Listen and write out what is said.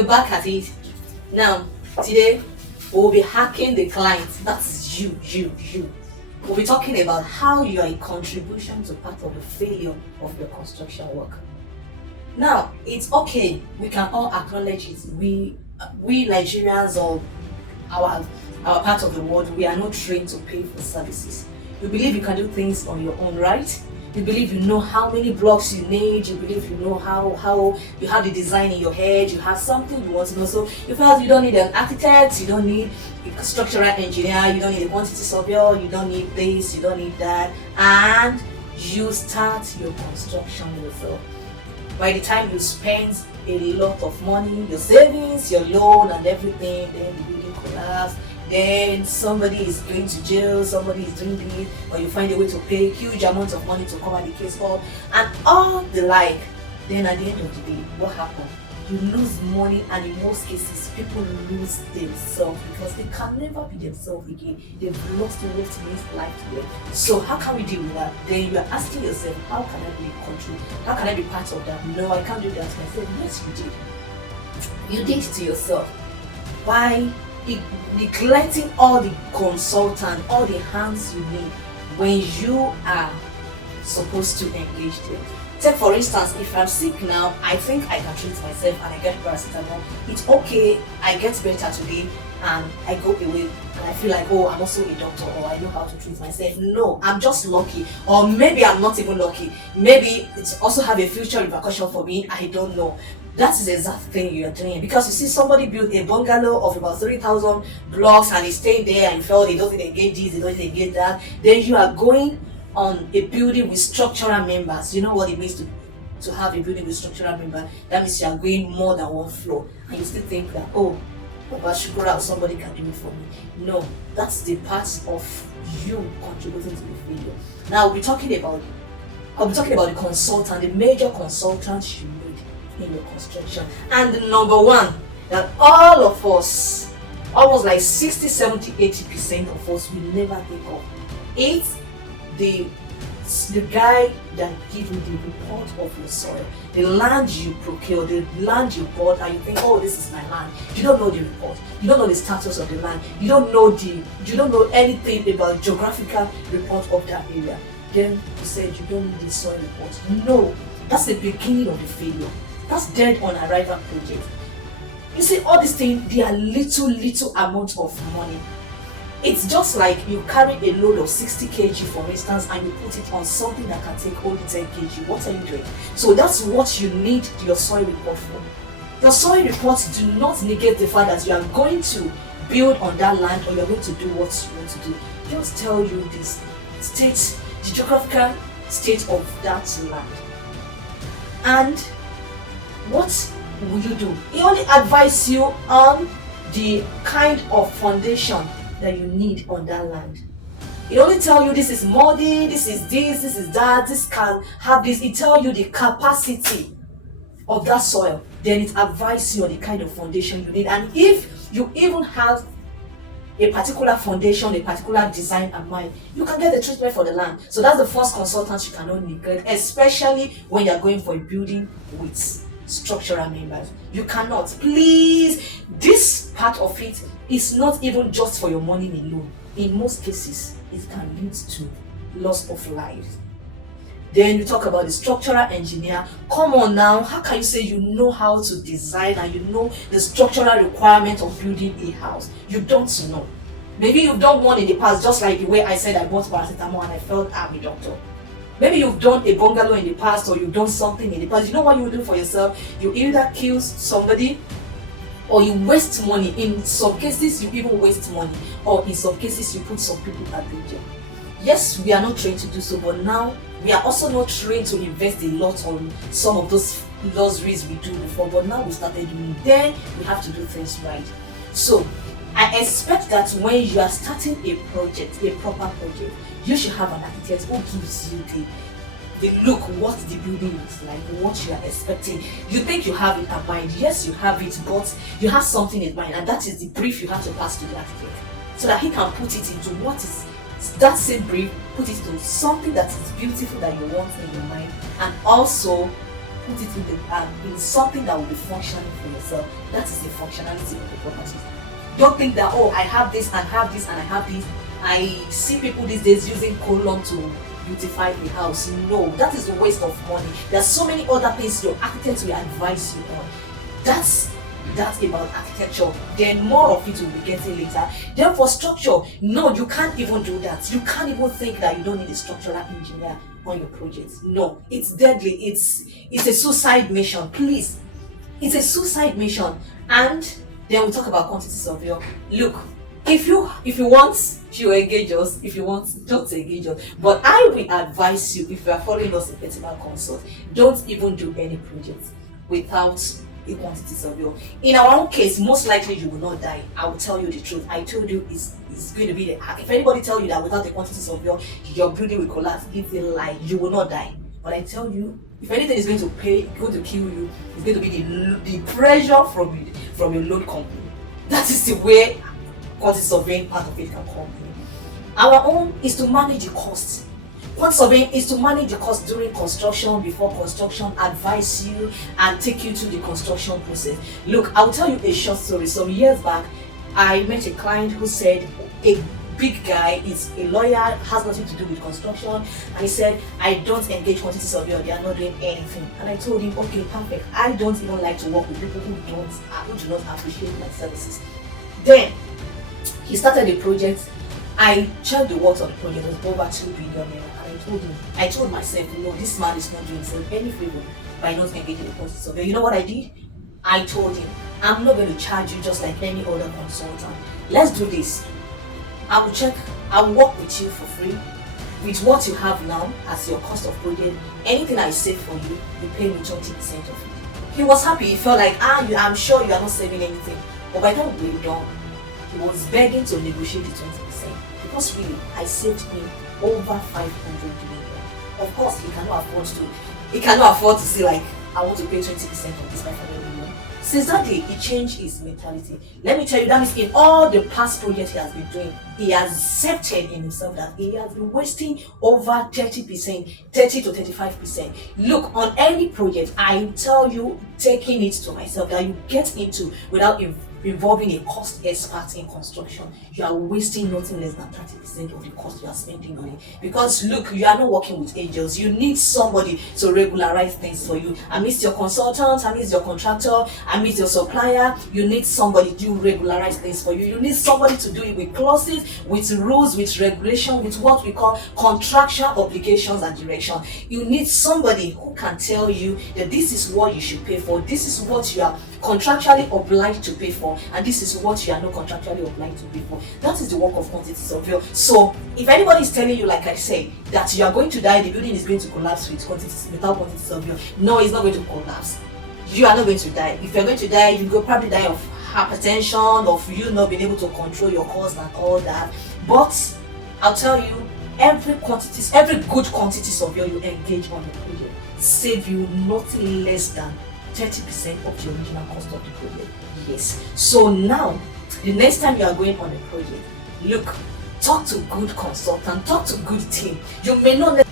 you're back at it. Now, today we'll be hacking the client. That's you. We'll be talking about how you are a contribution to part of the failure of your construction work. Now, it's okay. We can all acknowledge it. We Nigerians or our part of the world, we are not trained to pay for services. You believe you can do things on your own, right? You believe you know how many blocks you need. You believe you know how you have the design in your head. You have something you want to know. So you feel you don't need an architect. You don't need a structural engineer. You don't need a quantity surveyor. You don't need this. You don't need that. And you start your construction yourself. By the time you spend a lot of money, your savings, your loan, and everything, then the building collapse. Then somebody is going to jail, somebody is doing this, or you find a way to pay huge amounts of money to cover the case for, and all the like. Then at the end of the day, what happens? You lose money, and in most cases, people lose themselves because they can never be themselves again. They've lost what means life to them. So how can we deal with that? Then you are asking yourself, how can I be control? How can I be part of that? No, I can't do that myself. Yes, you did. You did it to yourself by neglecting all the consultant, all the hands you need when you are supposed to engage them. Take for instance, if I'm sick now, I think I can treat myself and I get paracetamol. It's okay, I get better today and I go away and I feel like, oh, I'm also a doctor or I know how to treat myself. No, I'm just lucky, or maybe I'm not even lucky. Maybe it's also have a future repercussion for me. I don't know. That is the exact thing you're doing, because you see somebody built a bungalow of about 3,000 blocks and he's staying there and felt he doesn't engage this, he doesn't engage that. Then you are going on a building with structural members. You know what it means to have a building with structural members? That means you are going more than one floor and you still think that, oh, Baba Shukura or somebody can do it for me. No, that's the part of you contributing to the failure. Now I'll be talking about the consultant, the major consultants you need in your construction. And the number one that all of us, almost like 60, 70, 80% of us will never think of, it's the guy that gives you the report of your soil, the land you procure, the land you bought, and you think, oh, this is my land. You don't know the report. You don't know the status of the land. You don't know anything about geographical report of that area. Then you said you don't need the soil report. No, that's the beginning of the failure. That's dead on arrival project. You see, all these things, they are little amounts of money. It's just like you carry a load of 60 kg, for instance, and you put it on something that can take only 10 kg. What are you doing? So that's what you need your soil report for. Your soil reports do not negate the fact that you are going to build on that land or you're going to do what you want to do. Just tell you this state, the geographical state of that land. And what will you do? He only advises you on the kind of foundation that you need on that land. It only tell you this is muddy, this is that, this can have this. It tell you the capacity of that soil. Then it advises you on the kind of foundation you need. And if you even have a particular foundation, a particular design in mind, you can get the treatment for the land. So that's the first consultant you cannot neglect, especially when you're going for a building with structural members. You cannot. Please, this part of it is not even just for your money alone. In most cases, it can lead to loss of life. Then you talk about the structural engineer. Come on now, how can you say you know how to design and you know the structural requirement of building a house? You don't know. Maybe you've done one in the past, just like the way I said I bought paracetamol and I felt I'm a doctor. Maybe you've done a bungalow in the past, or you've done something in the past. You know what you will do for yourself? You either kill somebody or you waste money. In some cases, you even waste money, or in some cases, you put some people at danger. Yes, we are not trained to do so, but now we are also not trained to invest a lot on some of those luxuries we do before. But now we started doing it. Then we have to do things right. So I expect that when you are starting a project, a proper project, you should have an architect who gives you the look, what the building looks like, what you are expecting. You think you have it in mind. Yes, you have it, but you have something in mind, and that is the brief you have to pass to the architect, so that he can put it into what is that same brief, put it to something that is beautiful that you want in your mind, and also put it in something that will be functional for yourself. That is the functionality of the property. Don't think that, oh, I have this and have this and I have this. I see people these days using column to beautify the house. No, that is a waste of money. There are so many other things your architect will advise you on. That's about architecture. Then more of it will be getting later. Then for structure, no, you can't even do that. You can't even think that you don't need a structural engineer on your project. No, it's deadly. It's a suicide mission. Please, it's a suicide mission. And then we talk about quantity surveyor. Look, if you want to engage us, if you want, don't engage us. But I will advise you, if you are following us in Petimal Consult, don't even do any project without a quantity surveyor. In our own case, most likely you will not die. I will tell you the truth. I told you it's going to be the hack. If anybody tell you that without a quantity surveyor your building will collapse, it's a lie. You will not die. But I tell you, if anything is going to kill you, it's going to be the pressure from your loan company. That is the way quantity surveying part of it can come in. Our own is to manage the costs. Quantity surveying is to manage the cost during construction, before construction, advise you and take you through the construction process. Look, I'll tell you a short story. Some years back, I met a client who said a big guy is a lawyer, has nothing to do with construction, and he said, I don't engage quantity surveyor, they are not doing anything. And I told him, okay, perfect. I don't even like to work with people who do not appreciate my services. Then he started a project. I checked the works on the project. It was over 2 billion naira. I told myself, no, this man is not doing himself any favor by not engaging the quantity surveyor. You know what I did? I told him, I'm not going to charge you just like any other consultant. Let's do this. I will work with you for free with what you have now as your cost of project. Anything I save for you, you pay me 20% of it. He was happy. He felt like, I'm sure you are not saving anything. But by the time we were done, he was begging to negotiate the 20%. Because really, I saved him over 500 million. Of course, he cannot afford to say like, I want to pay 20% of this 500 million. Since that day, he changed his mentality. Let me tell you, that means in all the past projects he has been doing, he has accepted in himself that he has been wasting over 30%, 30 to 35%. Look, on any project, I tell you, taking it to myself, that you get into without involving a cost expert in construction, you are wasting nothing less than 30% of the cost you are spending on it. Because look, you are not working with angels. You need somebody to regularize things for you. Amidst your consultant, amidst your contractor, amidst your supplier, you need somebody to regularize things for you. You need somebody to do it with clauses, with rules, with regulation, with what we call contractual obligations and direction. You need somebody who can tell you that this is what you should pay for, this is what you are contractually obliged to pay for, and this is what you are not contractually obliged to pay for. That is the work of quantity surveyor. So if anybody is telling you, like I say, that you are going to die, the building is going to collapse without quantity surveyor, no, it's not going to collapse. You are not going to die. If you're going to die, you will probably die of hypertension, of you not being able to control your costs and all that. But I'll tell you, every good quantity surveyor you engage on the project save you nothing less than 30% of the original cost of the project. Yes. So now, the next time you are going on a project, look, talk to good consultant, talk to good team. You may not